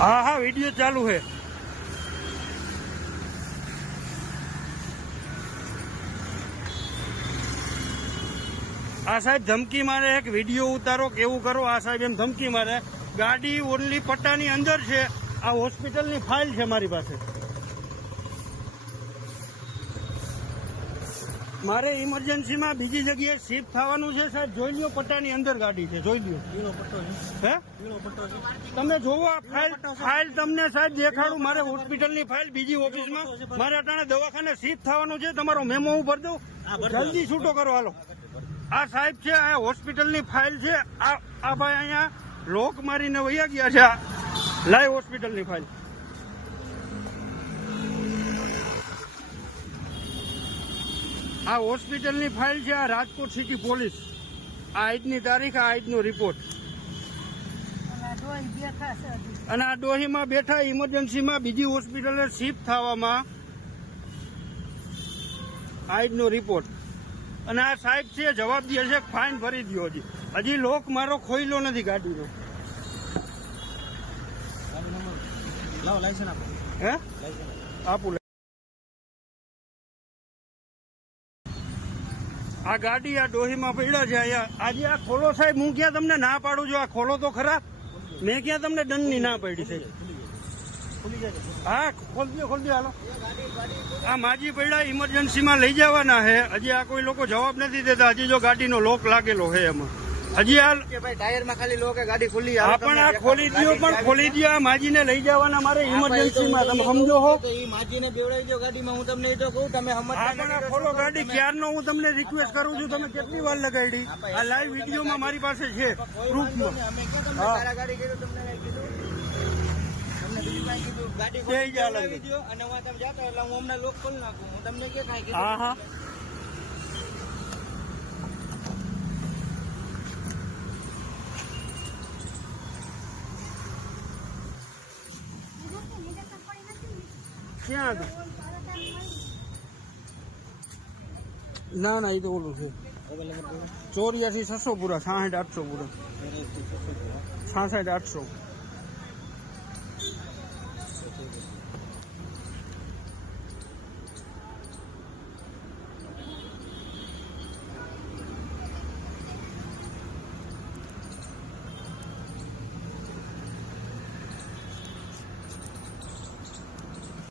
हाँ हाँ वीडियो चालू है। आ साहेब धमकी मारे एक वीडियो उतारो केवुं करो। आ साहेब एम धमकी मारे। गाड़ी ओनली पट्टानी अंदर छे। आ होस्पिટલની ફાઇલ છે મારી પાસે। મારે ઇમરજન્સીમાં બીજી જગ્યાએ શિફ્ટ થવાનું છે સાહેબ। જોઈ લ્યો પટ્ટાની અંદર ગાડી છે, જોઈ લ્યો। હે તમે જોવો આ ફાઇલ તમને સાહેબ દેખાડું। મારે હોસ્પિટલની ફાઇલ બીજી ઓફિસમાં મારે અટાણે દવાખાને શિફ્ટ થવાનું છે। તમારો મેમો હું ભરી દઉં, જલ્દી છૂટો કરો હાલો। આ સાહેબ છે, આ હોસ્પિટલની ફાઇલ છે। આ ભાઈ અહીંયા લોક મારીને વયા ગયા છે। લાઈવ હોસ્પિટલની ફાઇલ। આ હોસ્પિટલની ફાઇલ છે। આ રાજકોટ સિટી પોલીસ। આ આજની તારીખ, આ આજનો રિપોર્ટ। અને આ ડોહીમાં બેઠા ઇમરજન્સીમાં બીજી હોસ્પિટલે શિફ્ટ થવામાં આજનો રિપોર્ટ। અને આ સાહેબ છે જવાબ દે છે ફાઇન ભરી દો। હજી લોક મારો ખોઈલો નથી ગાડીનો। હે આપું। આ ગાડી આ ડોહીમાં પડ્યા છે અહીંયા। આજે આ ખોલો સાહેબ, હું ક્યાં તમને ના પાડું છું? આ ખોલો તો ખરા। મેં ક્યાં તમને દંડની ના પાડી છે? હા ખોલી દો હાલો। આ માજી પડ્યા ઇમરજન્સીમાં લઈ જવાના છે। હજી આ કોઈ લોકો જવાબ નથી દેતા। હજી જો ગાડીનો લોક લાગેલો છે એમાં। હજી આ ટાયરમાં ખાલી લોક ગાડી ખુલ્લી। હા પણ આ ખોલી દો, પણ ખોલી દો। આ માજીને લઈ જવાના મારે ઇમરજન્સીમાં। તમે સમજો છો? માજીને બેવડાવી દો ગાડીમાં। હું તમને એ તો કહું, તમે હા પણ આ ખોલો ગાડી। ક્યારનો હું તમને રિક્વેસ્ટ કરું છું, તમે કેટલી વાર લગાડી? આ લાઈવ વિડીયોમાં મારી પાસે છે પ્રૂફમાં। ગાડી કીધું તમને કીધું, તમને બીજું કાંઈ કીધું? ગાડી ખોલી દો અને હું તમે જાતો એટલે હું હમણાં લોક ખોલી નાખું। હું તમને કે કાંઈ કીધું? હા હા ક્યાં હતું? ના ના એ તો ઓલું છે 84 600 પૂરા, 66 800 પૂરા, 66 800।